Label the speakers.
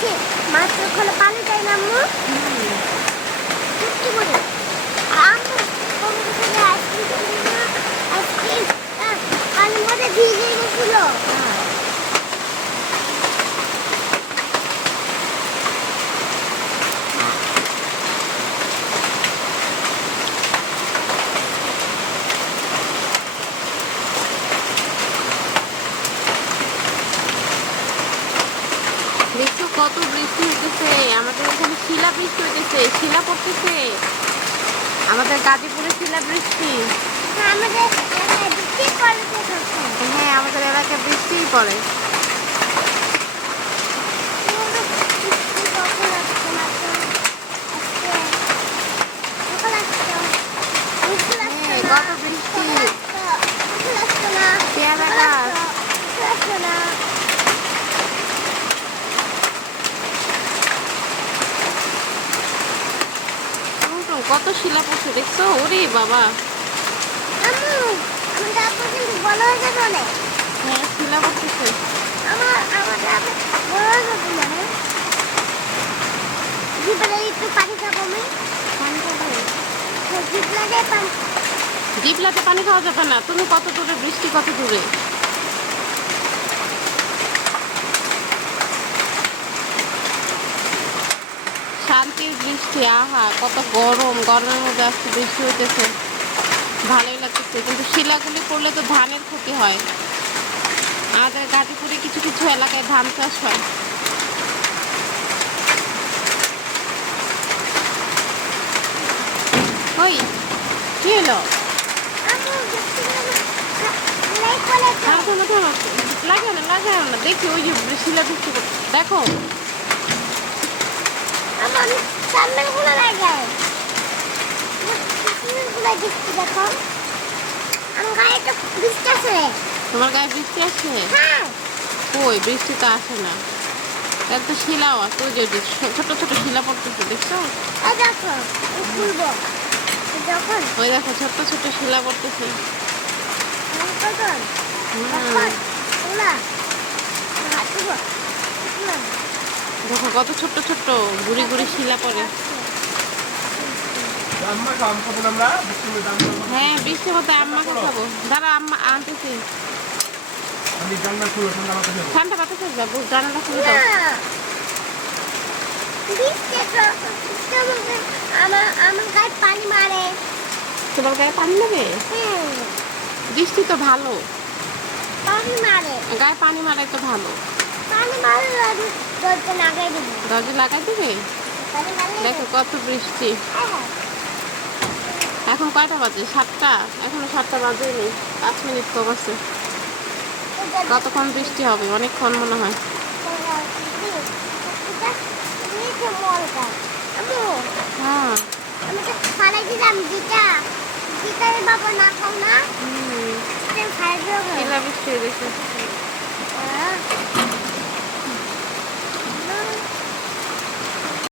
Speaker 1: মাছে মাছ ওখানে পানি যায় না আম্মু। সত্যি করে। আম্মু আইসক্রিম খেলি আইসক্রিম পানির মধ্যে ভিজে গেছিল
Speaker 2: দেখছ কত বৃষ্টি হইতেছে আমাদের এখানে শিলা বৃষ্টি হইতেছে শিলা পড়তেছে। আমাদের গাজীপুরে শিলা বৃষ্টি
Speaker 1: হ্যাঁ, আমাদের এলাকায় বৃষ্টি সবসময়।
Speaker 2: হ্যাঁ পড়ে। কত শিলা পড়ছে দেখছ? ওরে বাবা।
Speaker 1: হয়ে যাবে অনেক।
Speaker 2: শিলা পড়তেছে
Speaker 1: আমার আমার বড় যাবে একটু পানি খাব আমি। জিভ পানি।
Speaker 2: পানি খাওয়া যাবে না। তুমি কত দূরে বৃষ্টি কত দূরে? শান্তির বৃষ্টি আহা কত গরম গরমের মধ্যে আজকে বৃষ্টি হইতেছে। ভালোই লাগতেছে কিন্তু শিলাগুলি পড়লে তো ধানের ক্ষতি হয়। আমাদের গাজীপুরে কিছু কিছু এলাকায় ধান চাষ হয়। ওই কি হলো? থামো থামো থামো লাগে না লাগে না দেখি ওই যে শিলা বৃষ্টি। দেখো
Speaker 1: আমার সামনে গুলো লাগে গুলো দেখছি দেখো আমার গায়ে তো বৃষ্টি আছে
Speaker 2: তোমার গায়ে বৃষ্টি আসছে
Speaker 1: হ্যাঁ।
Speaker 2: কই বৃষ্টি তো আসে না। তো শিলাও আছে ওই যে ছোট ছোট শিলা পড়তেছে দেখছ? ওই দেখো ছোট ছোট শিলা পড়তেছে। হুম, দেখো কত ছোট ছোট গুড়ি গুড়ি শিলা
Speaker 3: করব।
Speaker 2: হ্যাঁ বৃষ্টি মতো আম্মাকে খাব। দাঁড়া আম্মা আনতেছি
Speaker 3: ঠান্ডা
Speaker 2: বাতাস আসবে জানালা খুলে। দাও
Speaker 1: বৃষ্টি তো আমার আমার গায়ে পানি মারে।
Speaker 2: তোমার গায়ে পানি নেবে
Speaker 1: হুম
Speaker 2: বৃষ্টি তো ভালো।
Speaker 1: পানি মারে।
Speaker 2: গায়ে পানি মারে তো ভালো।
Speaker 1: দরজা লাগাই দেবো?
Speaker 2: দেখো কত বৃষ্টি। এখন কয়টা বাজে? সাতটা? এখনও সাতটা বাজেনি। পাঁচ মিনিট কম আছে। কতক্ষণ বৃষ্টি হবে? অনেকক্ষণ মনে হয়। হ্যাঁ। বৃষ্টি দেখে